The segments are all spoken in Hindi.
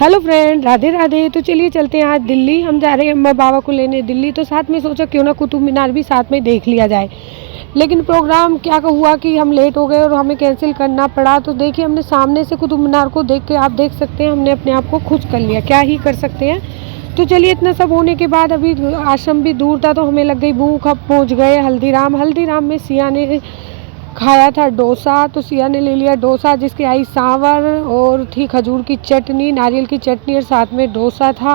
Hello friend, Radhe Radhe. तो चलिए चलते हैं आज दिल्ली। हम जा रहे हैं अम्मा बाबा को लेने दिल्ली। तो साथ में सोचा क्यों ना कुतुब मीनार भी साथ में देख लिया जाए। लेकिन प्रोग्राम क्या हुआ कि हम लेट हो गए और हमें कैंसिल करना पड़ा। तो देखिए, हमने सामने से कुतुब मीनार को देख के आप देख सकते हैं हमने अपने आप को खुश कर लिया। क्या ही कर सकते हैं। तो चलिए, इतना सब होने के बाद अभी आश्रम भी दूर था तो हमें लग गई भूख। अब पहुँच गए हल्दीराम में सिया ने खाया था डोसा। तो सिया ने ले लिया डोसा जिसके आई सांवर और थी खजूर की चटनी, नारियल की चटनी और साथ में डोसा था।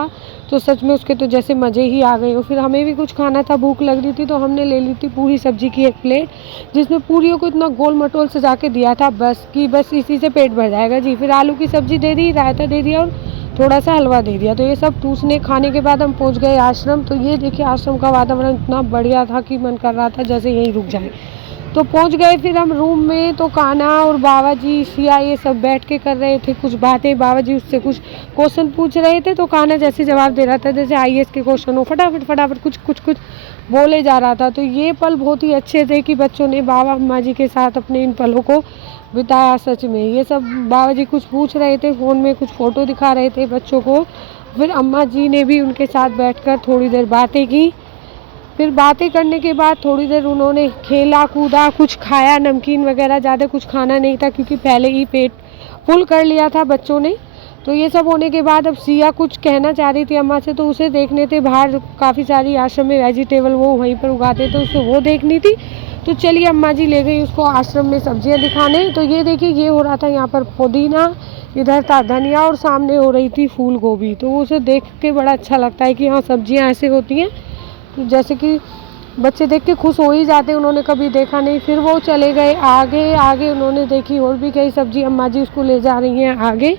तो सच में उसके तो जैसे मज़े ही आ गए। और फिर हमें भी कुछ खाना था, भूख लग रही थी तो हमने ले ली थी पूरी सब्जी की एक प्लेट, जिसमें पूरियों को इतना गोल मटोल सजा के दिया था बस इसी से पेट भर जाएगा जी। फिर आलू की सब्जी दे दी, रायता दे दिया और थोड़ा सा हलवा दे दिया। तो ये सब टूसने खाने के बाद हम पहुंच गए आश्रम। तो ये देखिए, आश्रम का वातावरण इतना बढ़िया था कि मन कर रहा था जैसे यहीं रुक जाए। तो पहुंच गए फिर हम रूम में। तो कान्हा और बाबा जी, सिया ये सब बैठ के कर रहे थे कुछ बातें। बाबा जी उससे कुछ क्वेश्चन पूछ रहे थे तो कान्हा जैसे जवाब दे रहा था जैसे आईएएस के क्वेश्चन हो, फटाफट कुछ बोले जा रहा था। तो ये पल बहुत ही अच्छे थे कि बच्चों ने बाबा अम्मा जी के साथ अपने इन पलों को बिताया। सच में ये सब बाबा जी कुछ पूछ रहे थे फ़ोन में, कुछ फ़ोटो दिखा रहे थे बच्चों को। फिर अम्मा जी ने भी उनके साथ बैठकर थोड़ी देर बातें की। फिर बातें करने के बाद थोड़ी देर उन्होंने खेला कूदा, कुछ खाया, नमकीन वगैरह। ज़्यादा कुछ खाना नहीं था क्योंकि पहले ही पेट फुल कर लिया था बच्चों ने। तो ये सब होने के बाद अब सिया कुछ कहना चाह रही थी अम्मा से, तो उसे देखने थे बाहर काफ़ी सारी आश्रम में वेजिटेबल वो वहीं पर उगाते थे, उसे वो देखनी थी। तो चलिए, अम्मा जी ले गई उसको आश्रम में सब्जियां दिखाने। तो ये देखिए, ये हो रहा था यहाँ पर पुदीना, इधर था धनिया और सामने हो रही थी फूल गोभी। तो उसे देख के बड़ा अच्छा लगता है कि हाँ, सब्जियाँ ऐसे होती हैं। तो जैसे कि बच्चे देख के खुश हो ही जाते, उन्होंने कभी देखा नहीं। फिर वो चले गए आगे आगे, उन्होंने देखी और भी कई सब्जी, अम्मा जी उसको ले जा रही हैं आगे।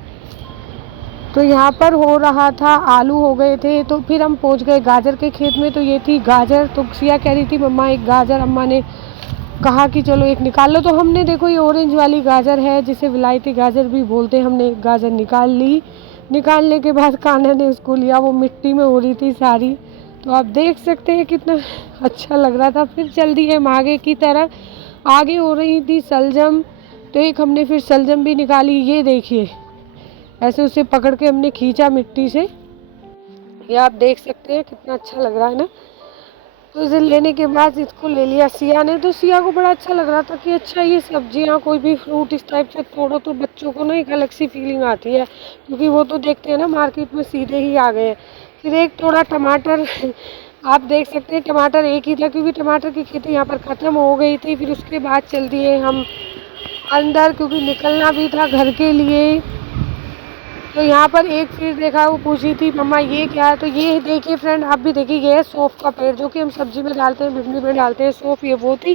तो यहाँ पर हो रहा था, आलू हो गए थे। तो फिर हम पहुँच गए गाजर के खेत में। तो ये थी गाजर। तो सिया कह रही थी मम्मा एक गाजर, अम्मा ने कहा कि चलो एक निकाल लो। तो हमने देखो ये ऑरेंज वाली गाजर है जिसे विलायती गाजर भी बोलते हैं, हमने एक गाजर निकाल ली। निकालने के बाद कान्हा ने उसको लिया, वो मिट्टी में हो रही थी सारी। तो आप देख सकते हैं कितना अच्छा लग रहा था। फिर चल दिए हम आगे की तरफ। आगे हो रही थी सलजम। तो एक हमने फिर सलजम भी निकाली। ये देखिए, ऐसे उसे पकड़ के हमने खींचा मिट्टी से। ये आप देख सकते हैं कितना अच्छा लग रहा है ना। तो इसे लेने के बाद इसको ले लिया सिया ने। तो सिया को बड़ा अच्छा लग रहा था कि अच्छा, ये सब्जियां कोई भी फ्रूट इस टाइप से तोड़ो तो बच्चों को ना एक अलग सी फीलिंग आती है, क्योंकि वो तो देखते हैं ना मार्केट में सीधे ही आ गए हैं। फिर एक थोड़ा टमाटर आप देख सकते हैं, टमाटर एक ही था क्योंकि टमाटर की खेती यहाँ पर ख़त्म हो गई थी। फिर उसके बाद चल दिए हम अंदर क्योंकि निकलना भी था घर के लिए। तो यहाँ पर एक फिर देखा, वो पूछी थी मम्मा ये क्या है। तो ये देखिए फ्रेंड, आप भी देखिए, ये है सौंफ का पेड़ जो कि हम सब्जी में डालते हैं, भिंडी में डालते हैं सौंफ। ये वो थी।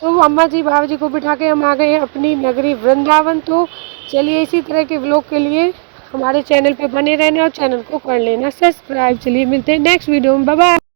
तो अम्मा जी बाबा जी को बिठा के हम आ गए हैं अपनी नगरी वृंदावन। तो चलिए, इसी तरह के व्लॉग के लिए हमारे चैनल पे बने रहने और चैनल को कर लेना सब्सक्राइब। चलिए मिलते हैं नेक्स्ट वीडियो में, बाय बाय।